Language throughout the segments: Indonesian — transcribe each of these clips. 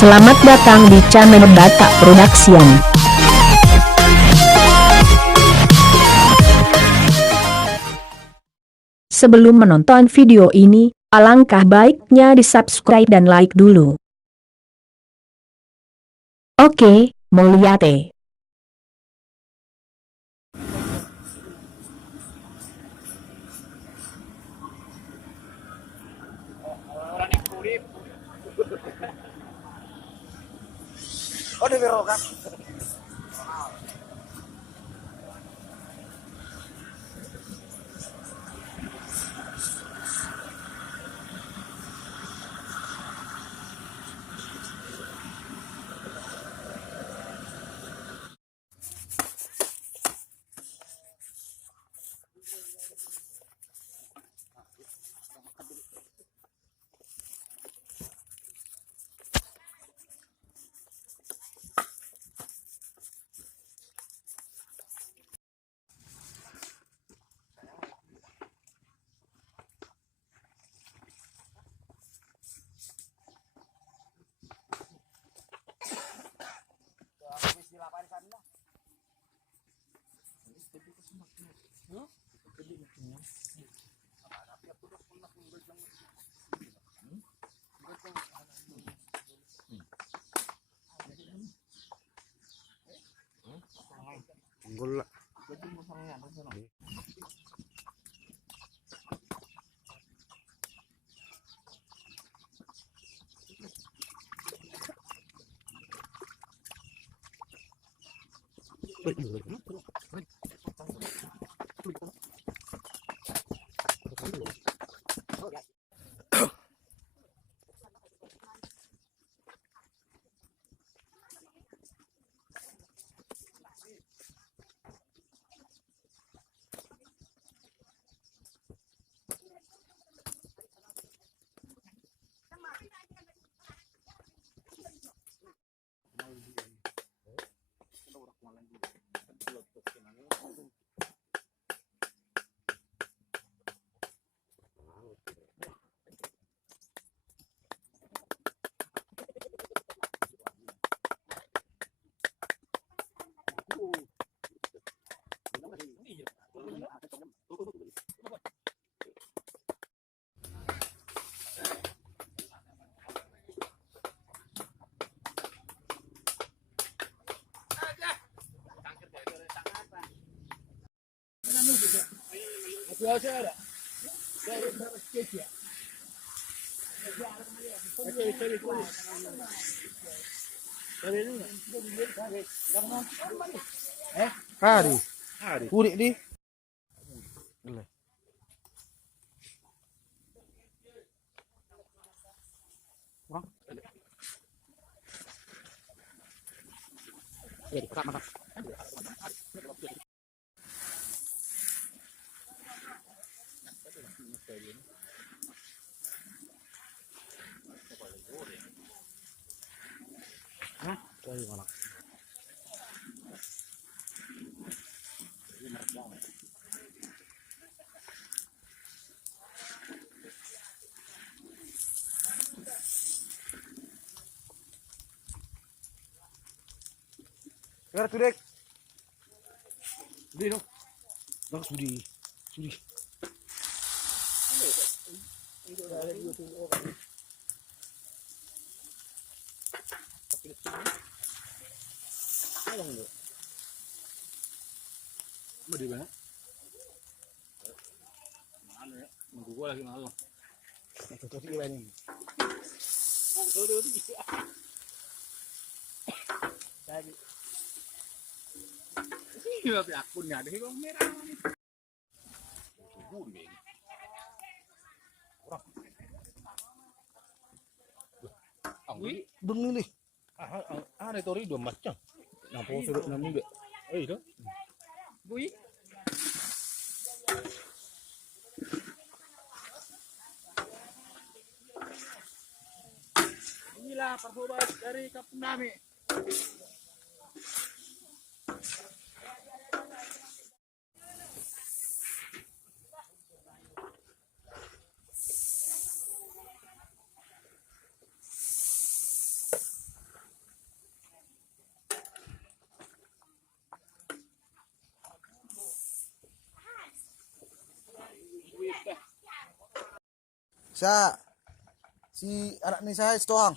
Selamat datang di channel Batak Production. Sebelum menonton video ini, alangkah baiknya di-subscribe dan like dulu. Oke, mau lihat eh. Oh, di biro kan? Gula. Hari. Kurik di. Biar tuh dek. Di no. Bang sudi. Mau di mana? Mana ya? Nunggu gua lagi malam. Tutup di mana? Tutup di. Lagi. Iya, akunnya ada yang merah. Wih, bengilih. Ada tori dua macam. Nampak sudah namun enggak. Itu. Wih. Inilah persobat dari Kampung Nami. Sa si anak ni saya Stoang.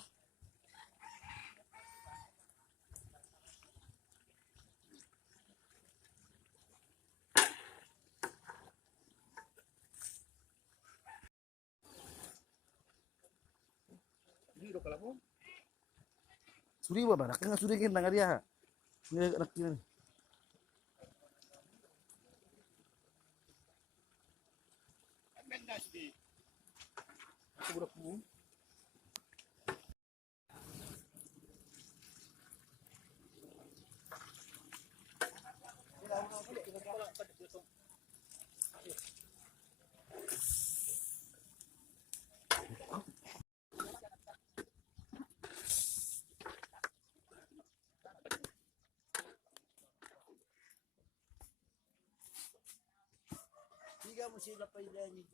Ini udah kalau Suri ba ba? Nakanga suri kin nang dia. Ni anak ni. aku udah pun. Tiga mesti lapay dia ni.